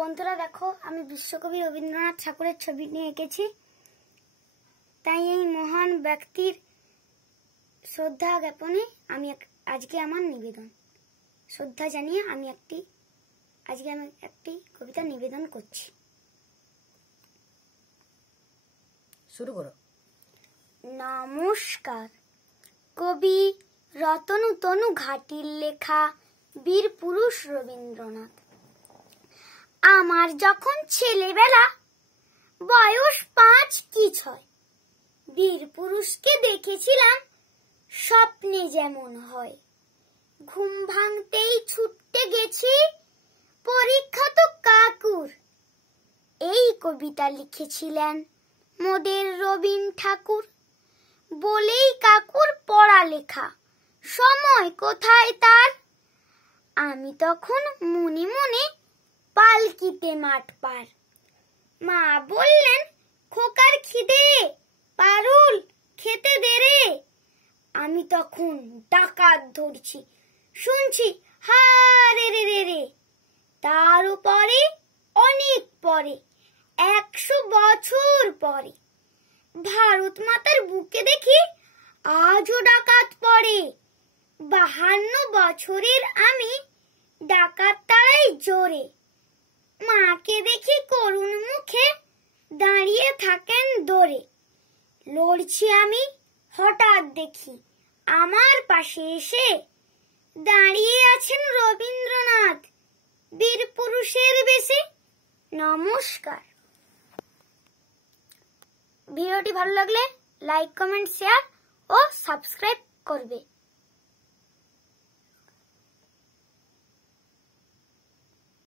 বন্ধুরা দেখো, আমি বিশ্বকবি রবীন্দ্রনাথ ঠাকুরের ছবি নিয়ে এঁকেছি। তাই এই মহান ব্যক্তির শ্রদ্ধা জ্ঞাপনে আমি আজকে আমার নিবেদন শ্রদ্ধা জানিয়ে আমি একটি কবিতা নিবেদন করছি। শুরু করো। নমস্কার। কবি রতনু তনু ঘাটির লেখা বীর পুরুষ রবীন্দ্রনাথ। আমার যখন ছেলেবেলা, বয়স 5 কি 6, বীর পুরুষকে দেখেছিলাম স্বপ্নে যেমন হয়। ঘুম ভাঙতেই ছুটতে গেছি, পরীক্ষা তো কাকুর। এই কবিতা লিখেছিলেন মোদের রবীন ঠাকুর। বলেই কাকুর পড়ালেখা, সময় কোথায় তার। আমি তখন মনে মনে পালকিতে মাঠ পার। মা বললেন, খোকার খিদে, পারুল খেতে দে রে। আমি তখন ডাকাত ধরছি, শুনছি হা রে রে রে রে। তার উপরে অনেক পরে, 100 বছর পরে, ভারত মাতার বুকে দেখি আজও ডাকাত পড়ে। 52 বছরের আমি ডাকাত তাড়াই জোরে। মাকে দেখি করুণ মুখে দাঁড়িয়ে থাকেন দৌড়ে। লড়ছি আমি, হঠাৎ দেখি আমার পাশে এসে দাঁড়িয়ে আছেন রবীন্দ্রনাথ বীর পুরুষের বেশে। নমস্কার। ভিডিওটি ভালো লাগলে লাইক, কমেন্ট, শেয়ার ও সাবস্ক্রাইব করবে।